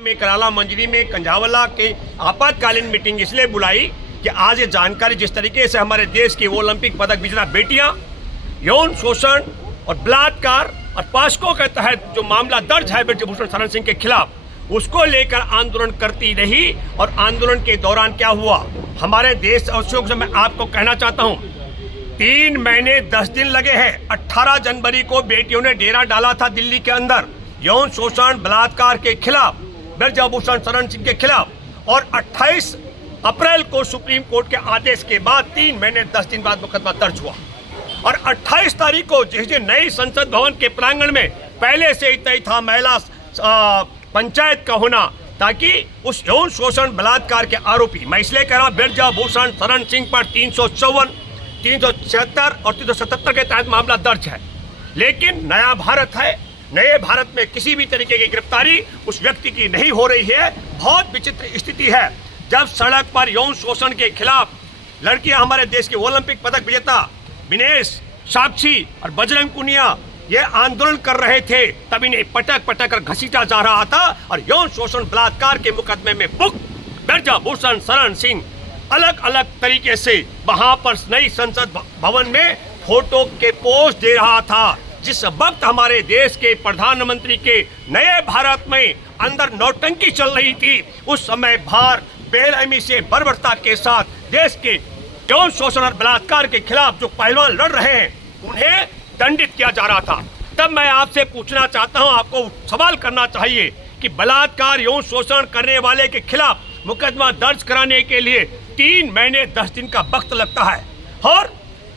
में कराला मंजरी में कंझावला के आपातकालीन मीटिंग इसलिए बुलाई कि आज ये जानकारी जिस तरीके से हमारे देश की ओलंपिक पदक विजेता बेटियां यौन शोषण और बलात्कार और पास्को के तहत जो मामला दर्ज है ब्रजभूषण शरण सिंह के खिलाफ उसको लेकर आंदोलन करती रही। और आंदोलन के दौरान क्या हुआ हमारे देश अशोक से मैं आपको कहना चाहता हूँ 3 महीने 10 दिन लगे हैं। 18 जनवरी को बेटियों ने डेरा डाला था दिल्ली के अंदर यौन शोषण बलात्कार के खिलाफ ब्रजभूषण शरण सिंह के खिलाफ और 28 अप्रैल को सुप्रीम कोर्ट के आदेश के बाद 3 महीने 10 दिन बाद मुकदमा दर्ज हुआ। और 28 तारीख को जिस दिन नई संसद भवन के प्रांगण में पहले से ही तय था महिला पंचायत का होना ताकि उस यौन शोषण बलात्कार के आरोपी मैं इसलिए कह रहा हूँ ब्रजभूषण शरण सिंह पर 354, 376 और 377 के तहत मामला दर्ज है। लेकिन नया भारत है, नए भारत में किसी भी तरीके की गिरफ्तारी उस व्यक्ति की नहीं हो रही है। बहुत विचित्र स्थिति है जब सड़क पर यौन शोषण के खिलाफ लड़कियां हमारे देश के ओलंपिक पदक विजेता विनेश, साक्षी और बजरंग पुनिया ये आंदोलन कर रहे थे तब इन्हें पटक पटक कर घसीटा जा रहा था और यौन शोषण बलात्कार के मुकदमे में बुक ब्रजभूषण शरण सिंह अलग अलग तरीके से वहां पर नई संसद भवन में फोटो के पोस्ट दे रहा था। जिस वक्त हमारे देश के प्रधानमंत्री के नए भारत में अंदर नौटंकी चल रही थी उस समय बाहर बेरहमी से बर्बरता के साथ देश के यौन शोषण और बलात्कार के खिलाफ जो पहलवान लड़ रहे हैं उन्हें दंडित किया जा रहा था। तब मैं आपसे पूछना चाहता हूं, आपको सवाल करना चाहिए कि बलात्कार यौन शोषण करने वाले के खिलाफ मुकदमा दर्ज कराने के लिए 3 महीने 10 दिन का वक्त लगता है और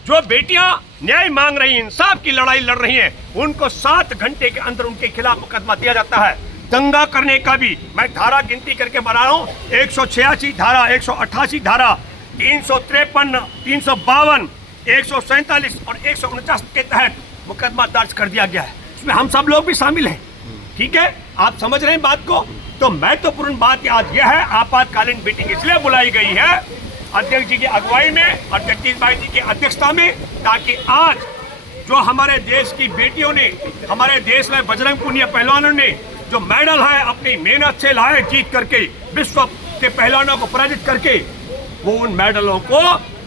जो बेटियां न्याय मांग रही इंसाफ की लड़ाई लड़ रही हैं उनको 7 घंटे के अंदर उनके खिलाफ मुकदमा दिया जाता है। दंगा करने का भी मैं धारा गिनती करके बता रहा हूँ 186 धारा, 188 धारा, 353, 352, 147 और 149 के तहत मुकदमा दर्ज कर दिया गया है। इसमें हम सब लोग भी शामिल हैं। ठीक है, आप समझ रहे हैं बात को। तो महत्वपूर्ण बात आज यह है आपातकालीन मीटिंग इसलिए बुलाई गई है अध्यक्ष जी की अगुवाई में और जगदीश भाई जी की अध्यक्षता में ताकि आज जो हमारे देश की बेटियों ने हमारे देश में बजरंग पुनिया पहलवानों ने जो मेडल है अपनी मेहनत से लाए जीत करके विश्व के पहलवानों को पराजित करके वो उन मेडलों को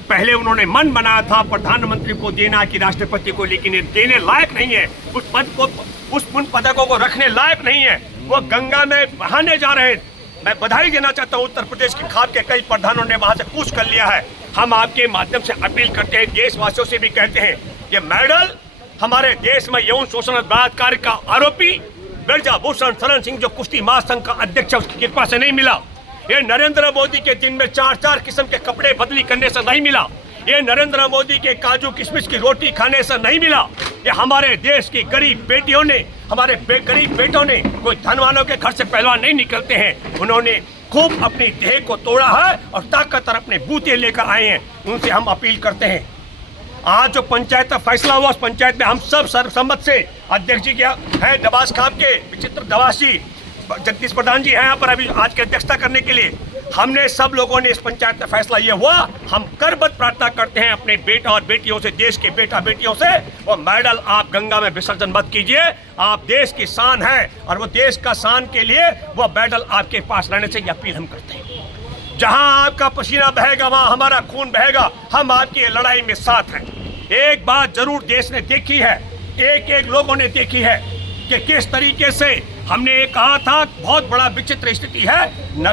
पहले उन्होंने मन बनाया था प्रधानमंत्री को देना कि राष्ट्रपति को, लेकिन ये देने लायक नहीं है। उस पद को उन पदकों को रखने लायक नहीं है। वो गंगा में बहाने जा रहे हैं। मैं बधाई देना चाहता हूँ उत्तर प्रदेश की खाद के कई प्रधानों ने वहाँ से कूच कर लिया है। हम आपके माध्यम से अपील करते हैं, देशवासियों से भी कहते हैं कि मेडल हमारे देश में यौन शोषण और बलात्कार का आरोपी ब्रजभूषण शरण सिंह जो कुश्ती महासंघ का अध्यक्ष है उसकी कृपा से नहीं मिला। ये नरेंद्र मोदी के दिन में 4-4 किस्म के कपड़े बदली करने से नहीं मिला। ये नरेंद्र मोदी के काजू किशमिश की रोटी खाने से नहीं मिला। ये हमारे देश की गरीब बेटियों ने, हमारे गरीब बेटों ने, कोई धनवानों के घर से पहलवान नहीं निकलते हैं। उन्होंने खूब अपनी देह को तोड़ा है और ताकत और अपने बूते लेकर आए हैं। उनसे हम अपील करते हैं आज जो पंचायत का फैसला हुआ उस पंचायत में हम सब सर्वसम्मत से अध्यक्ष जी क्या है दबास खाप के विचित्र दबास जी जगदीश प्रधान जी हैं यहाँ पर अभी आज की अध्यक्षता करने के लिए हमने सब लोगों ने इस पंचायत में फैसला ये हुआ। हम करबद्ध प्रार्थना करते हैं अपने बेटा और बेटियों से, देश के बेटा बेटियों से, वो मेडल आप गंगा में विसर्जन मत कीजिए। आप देश की शान है और वो देश का शान के लिए वो मेडल आपके पास रहने से ये अपील हम करते हैं। जहाँ आपका पसीना बहेगा वहाँ हमारा खून बहेगा। हम आपकी लड़ाई में साथ हैं। एक बात जरूर देश ने देखी है, एक लोगों ने देखी है कि किस तरीके से हमने कहा था बहुत बड़ा विचित्र स्थिति है। न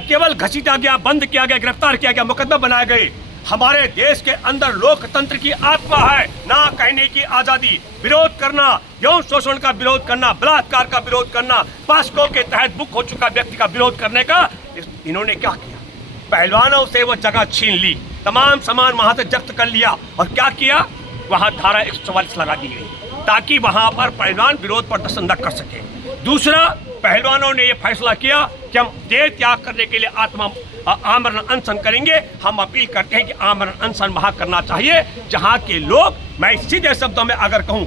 केवल घसीटा गया, बंद किया गया, गिरफ्तार किया गया, मुकदमा बनाए गए। हमारे देश के अंदर लोकतंत्र की आत्मा है, ना कहने की आजादी, विरोध करना, यौन शोषण का विरोध करना, बलात्कार का विरोध करना, पास्को के तहत बुक हो चुका व्यक्ति का विरोध करने का। इन्होंने क्या किया, पहलवानों से वो जगह छीन ली, तमाम सामान वहां से जब्त कर लिया और क्या किया, वहां धारा 144 लगा दी गई ताकि वहां पर पहलवान विरोध प्रदर्शन न कर सके। दूसरा, पहलवानों ने यह फैसला किया कि हम देह त्याग करने के लिए आमरण अनशन करेंगे। हम अपील करते हैं कि आमरण अनशन वहां करना चाहिए जहां के लोग, मैं सीधे शब्दों में अगर कहूं,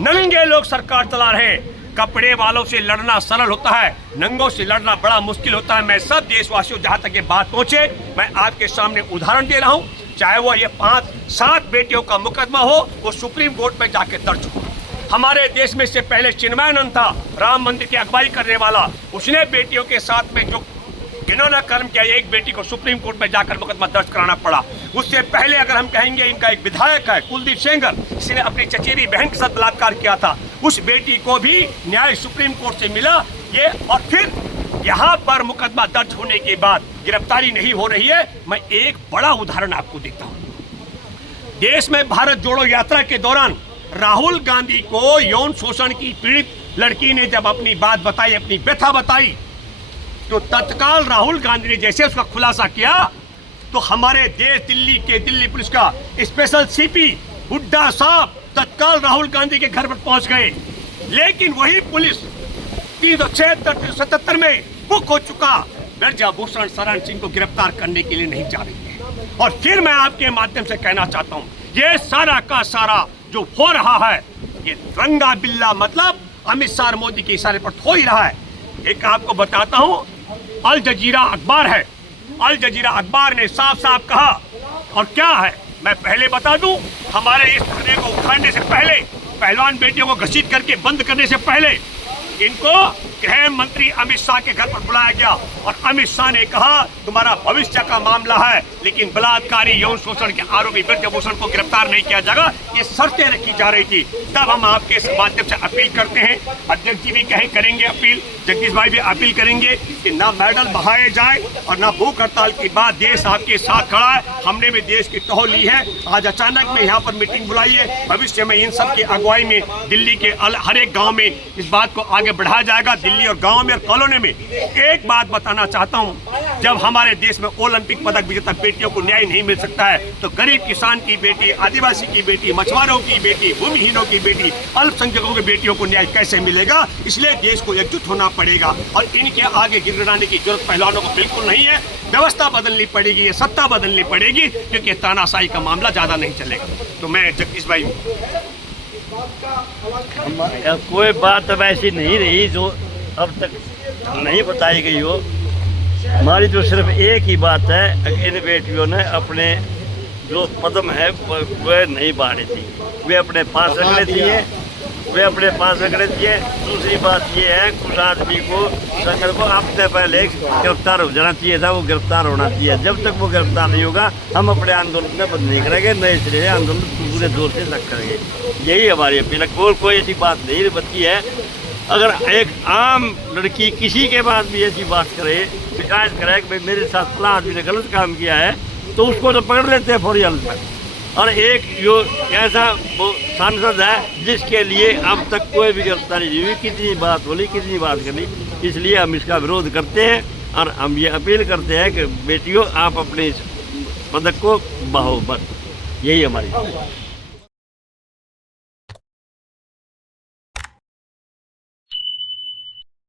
नंगे लोग सरकार चला रहे हैं। कपड़े वालों से लड़ना सरल होता है, नंगों से लड़ना बड़ा मुश्किल होता है। मैं सब देशवासियों जहां तक ये बात पहुंचे मैं आपके सामने उदाहरण दे रहा हूं। चाहे वो ये 5-7 बेटियों का मुकदमा हो वो सुप्रीम कोर्ट में जाके दर्ज हो। हमारे देश में इससे पहले चिन्मयानंद था, राम मंदिर की अगुवाई करने वाला, उसने बेटियों के साथ में जो घिनौना कर्म किया, एक बेटी को सुप्रीम कोर्ट में जाकर मुकदमा दर्ज कराना पड़ा। उससे पहले अगर हम कहेंगे, इनका एक विधायक है कुलदीप सेंगर, जिसने अपनी चचेरी बहन के साथ बलात्कार किया था, उस बेटी को भी न्याय सुप्रीम कोर्ट से मिला। ये और फिर यहाँ पर मुकदमा दर्ज होने के बाद गिरफ्तारी नहीं हो रही है। मैं एक बड़ा उदाहरण आपको देता हूँ। देश में भारत जोड़ो यात्रा के दौरान राहुल गांधी को यौन शोषण की पीड़ित लड़की ने जब अपनी बात बताई, अपनी व्यथा बताई, तो तत्काल राहुल गांधी ने जैसे उसका खुलासा किया, तो हमारे देश दिल्ली पुलिस का स्पेशल सीपी हुड्डा साहब तत्काल राहुल गांधी के घर पर पहुंच गए। लेकिन वही पुलिस 376 में बुक हो चुका ब्रजभूषण शरण सिंह को गिरफ्तार करने के लिए नहीं जा रही है। और फिर मैं आपके माध्यम से कहना चाहता हूँ, ये सारा का सारा जो हो रहा है, ये रंगा बिल्ला मतलब अमित शाह मोदी के इशारे पर हो ही रहा है। एक आपको बताता हूँ, अल जजीरा अखबार है, अल जजीरा अखबार ने साफ साफ कहा, और क्या है मैं पहले बता दूं, हमारे इस धरने को उखाड़ने से पहले, पहलवान बेटियों को घसीट करके बंद करने से पहले, इनको गृह मंत्री अमित शाह के घर पर बुलाया गया और अमित शाह ने कहा तुम्हारा भविष्य का मामला है, लेकिन बलात्कारी यौन शोषण के आरोपी ब्रजभूषण को गिरफ्तार नहीं किया जाएगा। ये शर्तें रखी जा रही थी। तब हम आपके इस माध्यम से अपील करते हैं, अध्यक्ष जी भी करेंगे अपील, जगदीश भाई भी अपील करेंगे कि ना मेडल बहाए जाए और ना भूख हड़ताल के बाद देश आपके साथ खड़ा है। हमने भी देश की टहल ली है। आज अचानक में यहाँ पर मीटिंग बुलाई है। भविष्य में इन सब की अगुवाई में दिल्ली के हर एक गाँव में इस बात को आगे बढ़ाया जाएगा। दिल्ली और गांव में और कॉलोनी में एक बात बताना चाहता हूं, जब हमारे देश में ओलंपिक पदक विजेता बेटियों को न्याय नहीं मिल सकता है, तो गरीब किसान की बेटी, आदिवासी की बेटी, मछुआरों की बेटी, भूमिहीनों की बेटी, अल्पसंख्यकों की बेटियों को न्याय कैसे मिलेगा? इसलिए देश को एकजुट होना पड़ेगा और इनके आगे गिड़गिड़ाने की जरूरत पहलवानों को बिल्कुल नहीं है। व्यवस्था बदलनी पड़ेगी, ये सत्ता बदलनी पड़ेगी, क्योंकि तानाशाही का मामला ज्यादा नहीं चलेगा। तो मैं जगदीश भाई, कोई बात अब ऐसी नहीं रही जो अब तक नहीं बताई गई हो। हमारी तो सिर्फ एक ही बात है कि इन बेटियों ने अपने जो कदम है वह नहीं बांटे थी, वे अपने पास रखने चाहिए, वे अपने पास रखने चाहिए। दूसरी बात ये है, कुछ आदमी को संगत को हफ्ते पहले गिरफ्तार हो जाना चाहिए था, वो गिरफ्तार होना चाहिए। जब तक वो गिरफ्तार नहीं होगा हम अपने आंदोलन में बंद नहीं करेंगे, नए सिरे आंदोलन पूरे जोर से न करेंगे। यही हमारी अपील है। कोई ऐसी बात नहीं बची है। अगर एक आम लड़की किसी के पास भी ऐसी बात करे, शिकायत करे कि भाई मेरे साथ फलां आदमी ने गलत काम किया है, तो उसको तो पकड़ लेते हैं फौरी हालत में। और एक जो ऐसा वो सांसद है जिसके लिए अब तक कोई भी गिरफ्तारी नहीं हुई, कितनी बात बोली, कितनी बात करी, इसलिए हम इसका विरोध करते हैं। और हम ये अपील करते हैं कि बेटियों आप अपने इस पदक को बहाओ बस, यही हमारी